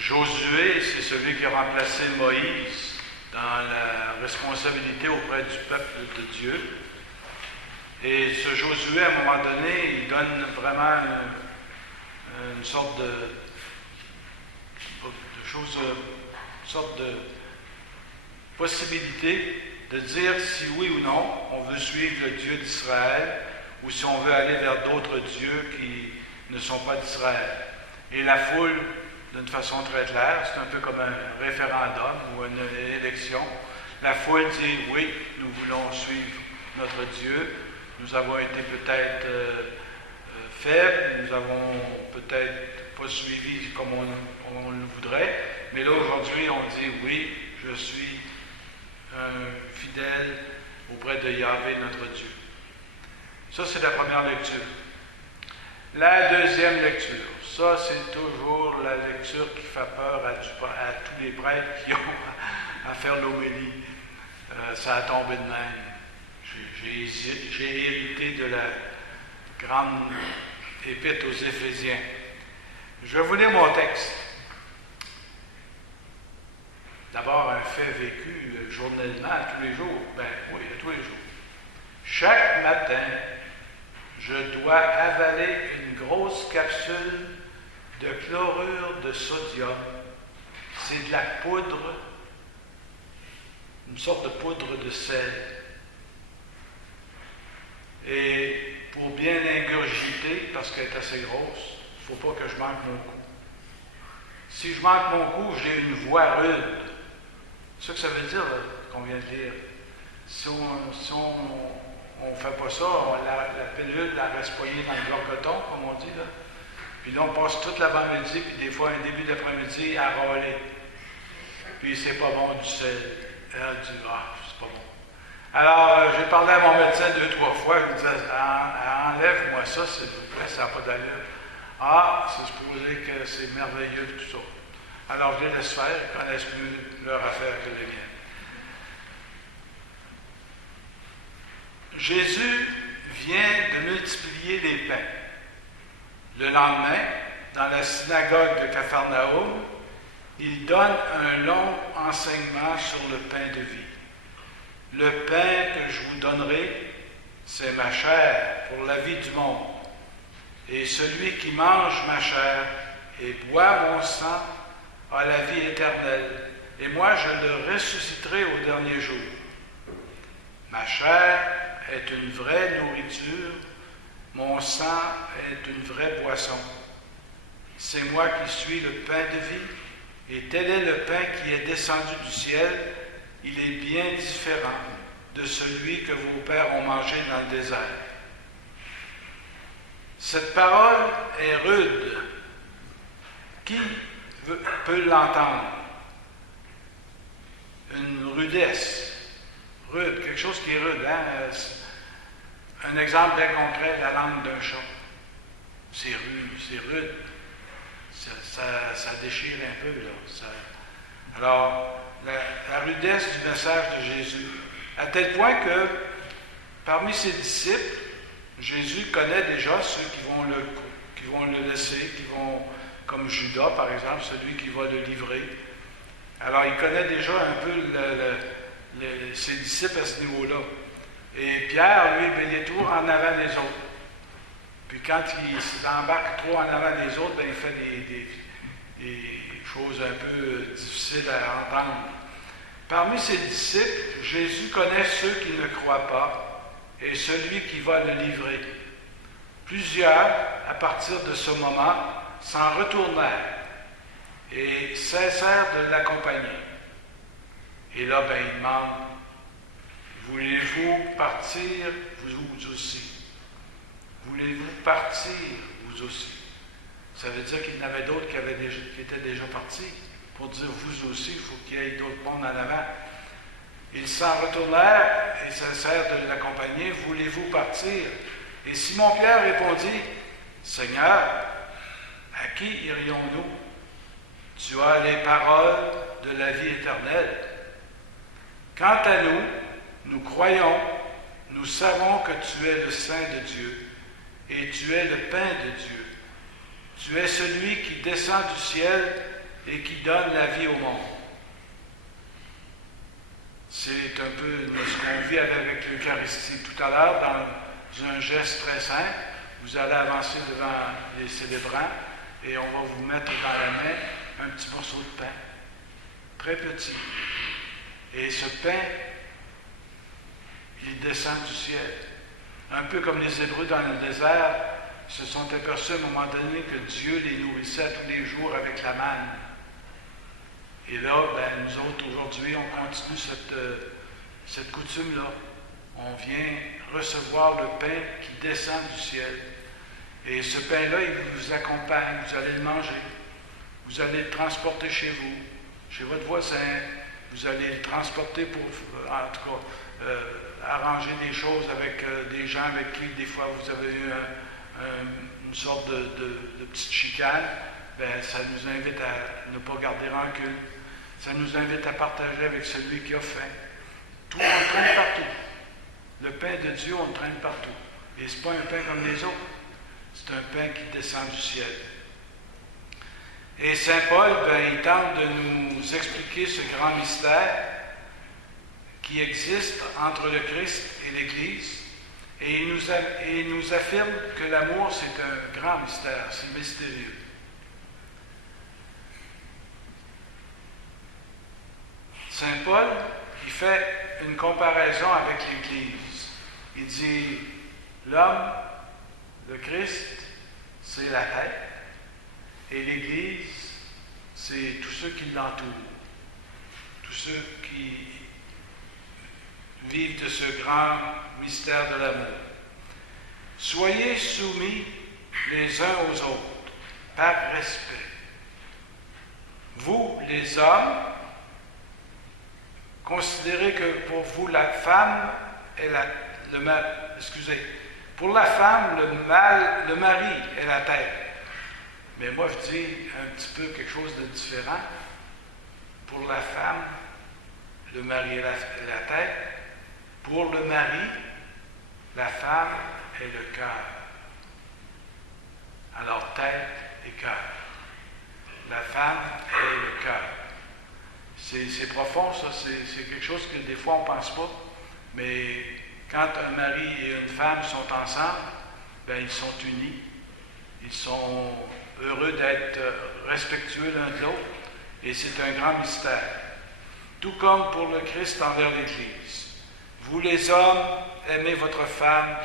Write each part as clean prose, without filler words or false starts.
Josué, c'est celui qui a remplacé Moïse dans la responsabilité auprès du peuple de Dieu. Et ce Josué, à un moment donné, il donne vraiment une sorte de chose, une sorte de possibilité de dire si oui ou non on veut suivre le Dieu d'Israël ou si on veut aller vers d'autres dieux qui ne sont pas d'Israël. Et la foule, d'une façon très claire, c'est un peu comme un référendum ou une élection. La foule dit oui, nous voulons suivre notre Dieu. Nous avons été peut-être faibles, nous avons peut-être pas suivi comme on le voudrait, mais là aujourd'hui on dit oui, je suis fidèle auprès de Yahvé notre Dieu. Ça c'est la première lecture. La deuxième lecture, ça c'est toujours la lecture qui fait peur à tous les prêtres qui ont à faire l'homélie. Ça a tombé de même. J'ai hérité de la grande épître aux Éphésiens. Je vais vous lire mon texte. D'abord, un fait vécu journellement, à tous les jours. Ben oui, à tous les jours. Chaque matin, je dois avaler une grosse capsule de chlorure de sodium. C'est de la poudre, une sorte de poudre de sel. Et pour bien l'ingurgiter, parce qu'elle est assez grosse, il ne faut pas que je manque mon coup. Si je manque mon coup, j'ai une voix rude. C'est ça que ça veut dire, là, qu'on vient de lire. Si on ne fait pas ça, la pilule, elle reste poignée dans le gorgoton, comme on dit, là. Puis là, on passe toute l'avant-midi, puis des fois, un début d'après-midi, à râler. Puis c'est pas bon du sel. Elle dit, c'est pas bon. Alors, j'ai parlé à mon médecin 2-3 fois, il me disait, enlève-moi ça, s'il vous plaît, ça n'a pas d'allure. Ah, c'est supposé que c'est merveilleux, tout ça. Alors, je les laisse faire, ils connaissent mieux leur affaire que les miennes. Jésus vient de multiplier les pains. Le lendemain, dans la synagogue de Capharnaüm, il donne un long enseignement sur le pain de vie. Le pain que je vous donnerai, c'est ma chair pour la vie du monde. Et celui qui mange ma chair et boit mon sang a la vie éternelle. Et moi, je le ressusciterai au dernier jour. Ma chair est une vraie nourriture, mon sang est une vraie boisson. C'est moi qui suis le pain de vie, et tel est le pain qui est descendu du ciel. Il est bien différent de celui que vos pères ont mangé dans le désert. Cette parole est rude. Qui peut l'entendre? Une rudesse. Rude, quelque chose qui est rude. Hein? Un exemple bien concret, la langue d'un chat. C'est rude. Ça déchire un peu, là. Alors, la rudesse du message de Jésus, à tel point que parmi ses disciples, Jésus connaît déjà ceux qui vont le laisser, comme Judas par exemple, celui qui va le livrer. Alors il connaît déjà un peu ses disciples à ce niveau-là. Et Pierre, lui, il est toujours en avant des autres. Puis quand il s'embarque trop en avant des autres, il fait des choses un peu difficiles à entendre. Parmi ses disciples, Jésus connaît ceux qui ne croient pas et celui qui va le livrer. Plusieurs, à partir de ce moment, s'en retournèrent et cessèrent de l'accompagner. Et là, il demande, voulez-vous partir, vous aussi? Voulez-vous partir, vous aussi? Ça veut dire qu'il y en avait d'autres qui étaient déjà partis. Pour dire, vous aussi, il faut qu'il y ait d'autres mondes en avant. Ils s'en retournèrent et cessèrent de l'accompagner. Voulez-vous partir? Et Simon-Pierre répondit, Seigneur, à qui irions-nous? Tu as les paroles de la vie éternelle. Quant à nous, nous croyons, nous savons que tu es le Saint de Dieu et tu es le pain de Dieu. Tu es celui qui descend du ciel et qui donne la vie au monde. C'est un peu ce qu'on vit avec l'Eucharistie. Tout à l'heure, dans un geste très simple, vous allez avancer devant les célébrants et on va vous mettre dans la main un petit morceau de pain, très petit. Et ce pain, il descend du ciel. Un peu comme les Hébreux dans le désert se sont aperçus à un moment donné que Dieu les nourrissait tous les jours avec la manne. Et là, nous autres, aujourd'hui, on continue cette coutume-là. On vient recevoir le pain qui descend du ciel. Et ce pain-là, il vous accompagne. Vous allez le manger. Vous allez le transporter chez vous, chez votre voisin. Vous allez le transporter pour, en tout cas, arranger des choses avec des gens avec qui, des fois, vous avez eu une sorte de petite chicane. Ça nous invite à ne pas garder rancune. Ça nous invite à partager avec celui qui a faim. Tout, on le traîne partout. Le pain de Dieu, on le traîne partout. Et ce n'est pas un pain comme les autres. C'est un pain qui descend du ciel. Et Saint Paul, il tente de nous expliquer ce grand mystère qui existe entre le Christ et l'Église. Et il nous affirme que l'amour, c'est un grand mystère, c'est mystérieux. Saint Paul, il fait une comparaison avec l'Église. Il dit, l'homme, le Christ, c'est la tête, et l'Église, c'est tous ceux qui l'entourent, tous ceux qui vivent de ce grand mystère de l'amour. Soyez soumis les uns aux autres, par respect. Vous, les hommes, considérez que pour vous, la femme est le mal. Pour la femme, le mari est la tête. Mais moi, je dis un petit peu quelque chose de différent. Pour la femme, le mari est la tête. Pour le mari, la femme est le cœur. Alors, tête et cœur. La femme est le cœur. C'est profond, ça. C'est quelque chose que des fois, on ne pense pas. Mais quand un mari et une femme sont ensemble, ils sont unis. Ils sont heureux d'être respectueux l'un de l'autre. Et c'est un grand mystère. Tout comme pour le Christ envers l'Église. Vous, les hommes, aimez votre femme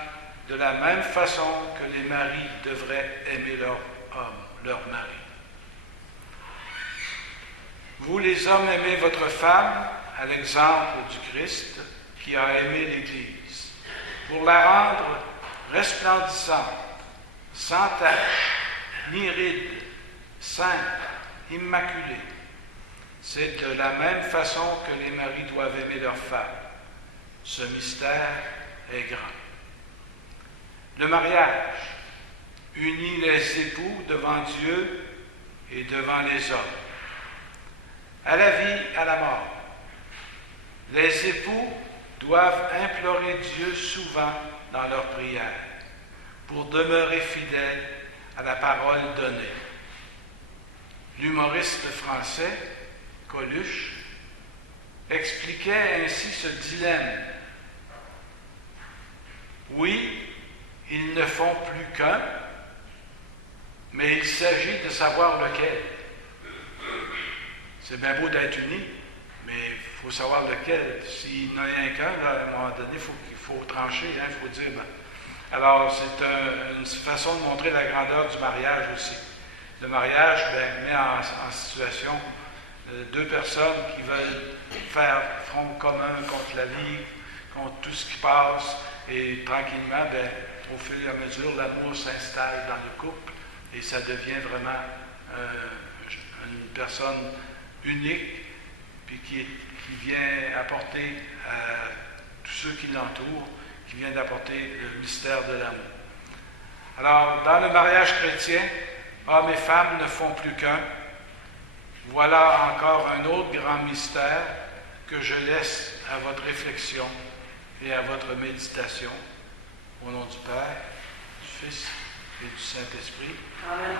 de la même façon que les maris devraient aimer leur homme, leur mari. Vous, les hommes, aimez votre femme à l'exemple du Christ qui a aimé l'Église, pour la rendre resplendissante, sans tache, ni ride, sainte, immaculée. C'est de la même façon que les maris doivent aimer leurs femmes. Ce mystère est grand. Le mariage unit les époux devant Dieu et devant les hommes. À la vie, à la mort. Les époux doivent implorer Dieu souvent dans leurs prières pour demeurer fidèles à la parole donnée. L'humoriste français, Coluche, expliquait ainsi ce dilemme. Oui, ils ne font plus qu'un, mais il s'agit de savoir lequel. C'est bien beau d'être unis, mais il faut savoir lequel. S'il n'y en a rien qu'un, à un moment donné, il faut trancher, il faut dire. Alors, c'est une façon de montrer la grandeur du mariage aussi. Le mariage met en situation deux personnes qui veulent faire front commun contre la vie, contre tout ce qui passe, et tranquillement, au fur et à mesure, l'amour s'installe dans le couple, et ça devient vraiment une personne unique, puis qui vient apporter à tous ceux qui l'entourent, qui vient d'apporter le mystère de l'amour. Alors, dans le mariage chrétien, hommes et femmes ne font plus qu'un. Voilà encore un autre grand mystère que je laisse à votre réflexion et à votre méditation. Au nom du Père, du Fils et du Saint-Esprit. Amen.